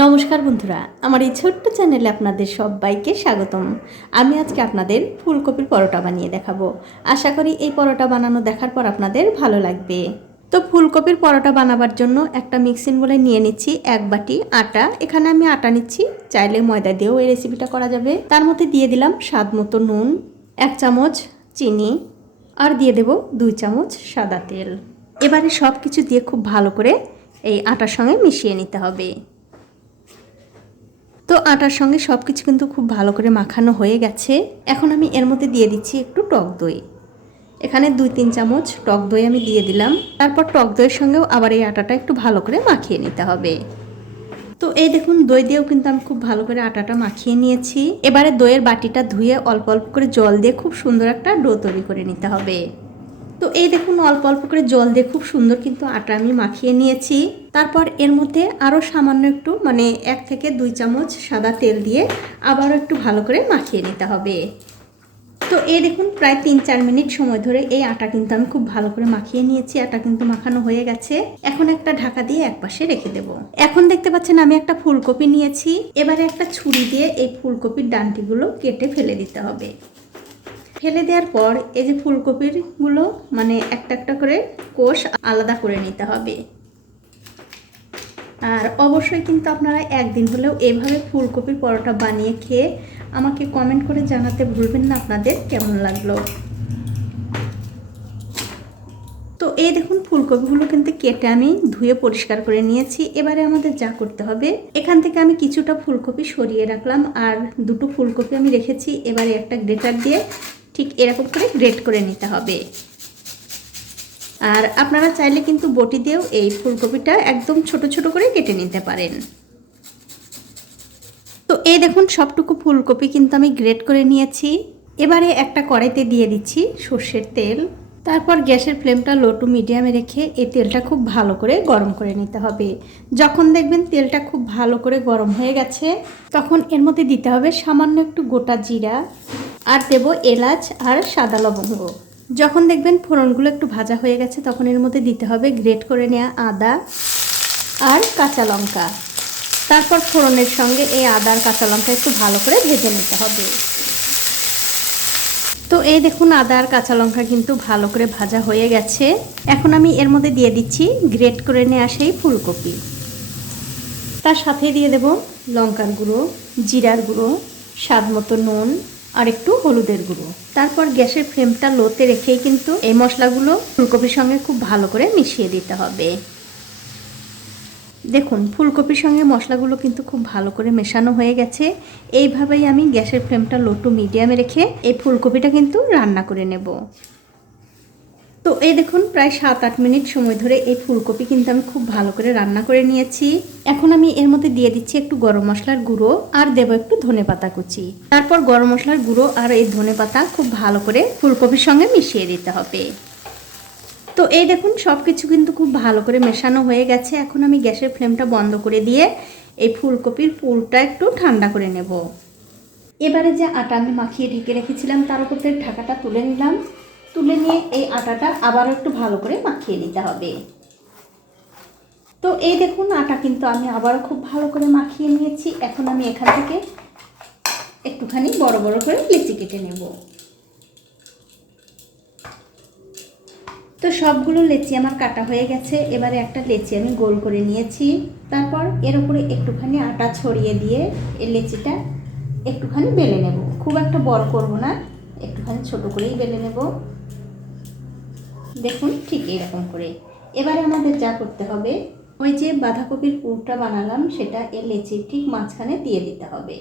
নমস্কার বন্ধুরা, আমার এই ছোট্ট চ্যানেলে আপনাদের সবাইকে স্বাগতম। আমি আজকে আপনাদের ফুলকপির পরোটা বানিয়ে দেখাবো। আশা করি এই পরোটা বানানো দেখার পর আপনাদের ভালো লাগবে। তো ফুলকপির পরোটা বানাবার জন্য একটা মিক্সিং বলে নিয়ে নিচ্ছি 1 বাটি আটা। এখানে আমি আটা নিচ্ছি, চাইলে ময়দা দিয়েও এই রেসিপিটা করা যাবে। তার মধ্যে দিয়ে দিলাম স্বাদ মতো নুন, 1 চামচ চিনি, আর দিয়ে দেব 2 চামচ সাদা তেল। এবারে সব কিছু দিয়ে খুব ভালো করে এই আটার সঙ্গে মিশিয়ে নিতে হবে। তো আটার সঙ্গে সব কিছু কিন্তু খুব ভালো করে মাখানো হয়ে গেছে। এখন আমি এর মধ্যে দিয়ে দিচ্ছি একটু টক দই। এখানে 2-3 চামচ টক দই আমি দিয়ে দিলাম। তারপর টক দইয়ের সঙ্গেও আবার এই আটাটা একটু ভালো করে মাখিয়ে নিতে হবে। তো এই দেখুন, দই দিয়েও কিন্তু আমি খুব ভালো করে আটাটা মাখিয়ে নিয়েছি। এবারে দইয়ের বাটিটা ধুয়ে অল্প অল্প করে জল দিয়ে খুব সুন্দর একটা ডো তৈরি করে নিতে হবে। তো এই দেখুন, অল্প অল্প করে জল দিয়ে খুব সুন্দর কিন্তু আটা আমি মাখিয়ে নিয়েছি। তারপর এর মধ্যে আরও সামান্য একটু 1 থেকে 2 চামচ সাদা তেল দিয়ে আবারও একটু ভালো করে মাখিয়ে নিতে হবে। তো এই দেখুন, প্রায় 3-4 মিনিট সময় ধরে এই আটা কিন্তু আমি খুব ভালো করে মাখিয়ে নিয়েছি। আটা কিন্তু মাখানো হয়ে গেছে। এখন একটা ঢাকা দিয়ে একপাশে রেখে দেব। এখন দেখতে পাচ্ছেন আমি একটা ফুলকপি নিয়েছি। এবারে একটা ছুরি দিয়ে এই ফুলকপির ডান্টিগুলো কেটে ফেলে দিতে হবে। ফেলে দেওয়ার পর এই যে ফুলকপিরগুলো একটা একটা করে কোষ আলাদা করে নিতে হবে। আর অবশ্যই কিন্তু আপনারা একদিন হলেও এভাবে ফুলকপির পরোটা বানিয়ে খেয়ে আমাকে কমেন্ট করে জানাতে ভুলবেন না আপনাদের কেমন লাগলো। তো এই দেখুন, ফুলকপিগুলো কিন্তু কেটে আমি ধুয়ে পরিষ্কার করে নিয়েছি। এবারে আমাদের যা করতে হবে, এখান থেকে আমি কিছুটা ফুলকপি সরিয়ে রাখলাম আর 2টো ফুলকপি আমি রেখেছি। এবারে একটা গ্রেটার দিয়ে ঠিক এরকম করে গ্রেট করে নিতে হবে। আর আপনারা চাইলে কিন্তু বটি দিয়েও এই ফুলকপিটা একদম ছোট ছোট করে কেটে নিতে পারেন। তো এই দেখুন, সবটুকু ফুলকপি কিন্তু আমি গ্রেট করে নিয়েছি। এবারে একটা কড়াইতে দিয়ে দিচ্ছি সর্ষের তেল। তারপর গ্যাসের ফ্লেমটা লো টু মিডিয়ামে রেখে এই তেলটা খুব ভালো করে গরম করে নিতে হবে। যখন দেখবেন তেলটা খুব ভালো করে গরম হয়ে গেছে, তখন এর মধ্যে দিতে হবে সামান্য একটু গোটা জিরা, আর দেব এলাচ আর সাদা লবঙ্গ। যখন দেখবেন ফোড়নগুলো একটু ভাজা হয়ে গেছে, তখন এর মধ্যে দিতে হবে গ্রেট করে নেওয়া আদা আর কাঁচা লঙ্কা। তারপর ফোড়নের সঙ্গে এই আদা আর কাঁচা লঙ্কা একটু ভালো করে ভেজে নিতে হবে। তো এই দেখুন, আদা আর কাঁচা লঙ্কা কিন্তু ভালো করে ভাজা হয়ে গেছে। এখন আমি এর মধ্যে দিয়ে দিচ্ছি গ্রেট করে নেওয়া সেই ফুলকপি। তার সাথে দিয়ে দেব লঙ্কার গুঁড়ো, জিরার গুঁড়ো, স্বাদ মতো নুন আর একটু হলুদের গুঁড়ো। তারপর গ্যাসের ফ্লেমটা লোতে রেখেই কিন্তু এই মশলাগুলো ফুলকপির সঙ্গে খুব ভালো করে মিশিয়ে দিতে হবে। দেখুন, ফুলকপির সঙ্গে মশলাগুলো কিন্তু খুব ভালো করে মেশানো হয়ে গেছে। এইভাবেই আমি গ্যাসের ফ্লেমটা লো টু মিডিয়ামে রেখে এই ফুলকপিটা কিন্তু রান্না করে নেব। তো এই দেখুন, প্রায় 7-8 মিনিট সময় ধরে এই ফুলকপি কিন্তু আমি খুব ভালো করে রান্না করে নিয়েছি। এখন আমি এর মধ্যে দিয়ে দিচ্ছি একটু গরম মশলার গুঁড়ো আর দেব একটু ধনেপাতা কুচি। তারপর গরম মশলার গুঁড়ো আর এই ধনেপাতা খুব ভালো করে ফুলকপির সঙ্গে মিশিয়ে দিতে হবে। তো এই দেখুন, সব কিছু কিন্তু খুব ভালো করে মেশানো হয়ে গেছে। এখন আমি গ্যাসের ফ্লেমটা বন্ধ করে দিয়ে এই ফুলকপির পুরটা একটু ঠান্ডা করে নেব। এবারে যে আটা আমি মাখিয়ে ঢেকে রেখেছিলাম, তার উপর থেকে ঢাকাটা তুলে নিলাম। তুলে নিয়ে এই আটাটা আবারও একটু ভালো করে মাখিয়ে নিতে হবে। তো এই দেখুন, আটা কিন্তু আমি আবারও খুব ভালো করে মাখিয়ে নিয়েছি। এখন আমি এখান থেকে একটুখানি বড় বড় করে লেচি কেটে নেব। তো সবগুলো লেচি আমার কাটা হয়ে গেছে। এবারে একটা লেচি আমি গোল করে নিয়েছি। তারপর এর উপরে একটুখানি আটা ছড়িয়ে দিয়ে এই লেচিটা একটুখানি বেলে নেব। খুব একটা বড় করব না, একটুখানি ছোট করেই বেলে নেব। দেখুন, ঠিক এরকম করে। এবারে আমাদের যা করতে হবে, ওই যে বাঁধাকপির পুরটা বানালাম সেটা এই লেচির ঠিক মাঝখানে দিয়ে দিতে হবে।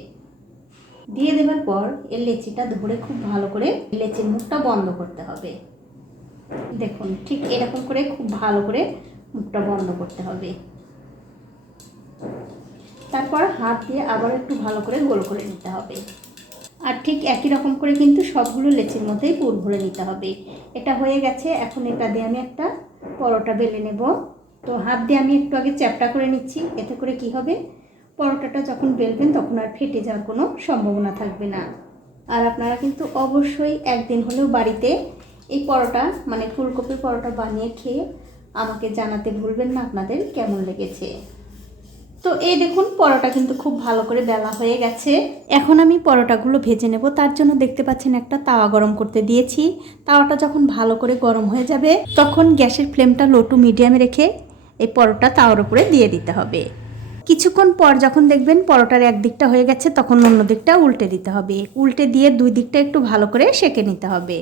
দিয়ে দেওয়ার পর এই লেচিটা ধরে খুব ভালো করে লেচির মুখটা বন্ধ করতে হবে। দেখুন, ঠিক এরকম করে খুব ভালো করে মুখটা বন্ধ করতে হবে। তারপর হাত দিয়ে আবার একটু ভালো করে গোল করে নিতে হবে। আর ঠিক একই রকম করে কিন্তু সবগুলো লেচির মধ্যেই পুর ভরে নিতে হবে। এটা হয়ে গেছে। এখন এটা দিয়ে আমি একটা পরোটা বেলে নেব। তো হাত দিয়ে আমি একটু আগে চ্যাপটা করে নিচ্ছি। এতে করে কি হবে, পরোটাটা যখন বেলবেন তখন আর ফেটে যাওয়ার কোনো সম্ভাবনা থাকবে না। আর আপনারা কিন্তু অবশ্যই একদিন হলেও বাড়িতে এই পরোটা ফুলকপির পরোটা বানিয়ে খেয়ে আমাকে জানাতে ভুলবেন না আপনাদের কেমন লেগেছে। তো এই দেখুন পরোটা কিন্তু খুব ভালো করে বেলা হয়ে গেছে। এখন আমি পরোটাগুলো ভেজে নেব। তার জন্য দেখতে পাচ্ছেন একটা তাওয়া গরম করতে দিয়েছি। তাওয়াটা যখন ভালো করে গরম হয়ে যাবে তখন গ্যাসের ফ্লেমটা লো টু মিডিয়ামে রেখে এই পরোটা তাওয়ার উপরে দিয়ে দিতে হবে। কিছুক্ষণ পর যখন দেখবেন পরোটার এক দিকটা হয়ে গেছে তখন অন্য দিকটা উল্টে দিতে হবে। উল্টে দিয়ে দুই দিকটা একটু ভালো করে সেঁকে নিতে হবে।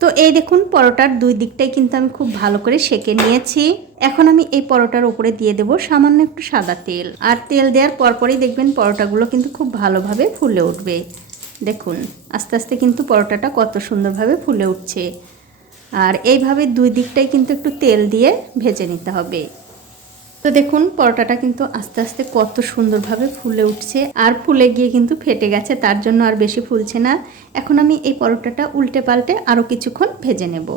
তো এই দেখুন পরোটার দুই দিকটাই কিন্তু আমি খুব ভালো করে সেঁকে নিয়েছি। এখন আমি এই পরোটার উপরে দিয়ে দেব সামান্য একটু সাদা তেল। আর তেল দেওয়ার পরপরই দেখবেন পরোটাগুলো কিন্তু খুব ভালোভাবে ফুলে উঠবে। দেখুন আস্তে আস্তে কিন্তু পরোটাটা কত সুন্দরভাবে ফুলে উঠছে। আর এইভাবে দুই দিকটাই কিন্তু একটু তেল দিয়ে ভেজে নিতে হবে। তো দেখুন পরোটাটা কিন্তু আস্তে আস্তে কত সুন্দরভাবে ফুলে উঠছে আর ফুলে গিয়ে কিন্তু ফেটে গেছে, তার জন্য আর বেশি ফুলছে না। এখন আমি এই পরোটাটা উল্টে পাল্টে আরও কিছুক্ষণ ভেজে নেব।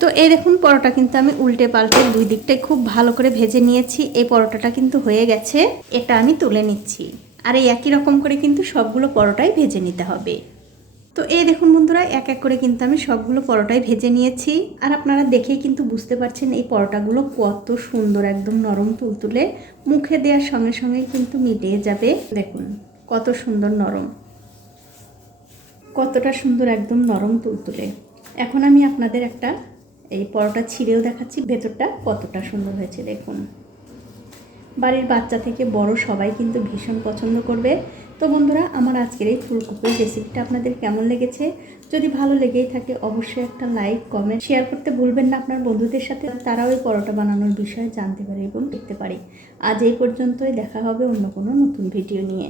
তো এই দেখুন পরোটা কিন্তু আমি উল্টে পাল্টে দুই দিকটাই খুব ভালো করে ভেজে নিয়েছি। এই পরোটাটা কিন্তু হয়ে গেছে, এটা আমি তুলে নিচ্ছি। আর এই একই রকম করে কিন্তু সবগুলো পরোটাই ভেজে নিতে হবে। তো এই দেখুন বন্ধুরা এক এক করে কিন্তু আমি সবগুলো পরোটাই ভেজে নিয়েছি। আর আপনারা দেখেই কিন্তু বুঝতে পারছেন এই পরোটাগুলো কত সুন্দর, একদম নরম তুলতুলে, মুখে দেওয়ার সঙ্গে সঙ্গে কিন্তু মিলিয়ে যাবে। দেখুন কত সুন্দর নরম, কতটা সুন্দর একদম নরম তুলতুলে। এখন আমি আপনাদের একটা এই পরোটা ছিঁড়েও দেখাচ্ছি ভেতরটা কতটা সুন্দর হয়েছে। দেখুন বাড়ির বাচ্চা থেকে বড় সবাই কিন্তু ভীষণ পছন্দ করবে। তো বন্ধুরা আমার আজকের এই ফুলকপির রেসিপিটা আপনাদের কেমন লেগেছে? যদি ভালো লেগেই থাকে অবশ্যই একটা লাইক কমেন্ট শেয়ার করতে ভুলবেন না আপনার বন্ধুদের সাথে, তারাও এই পরোটা বানানোর বিষয়ে জানতে পারে এবং দেখতে পারে। আজ এই পর্যন্তই, দেখা হবে অন্য কোনো নতুন ভিডিও নিয়ে।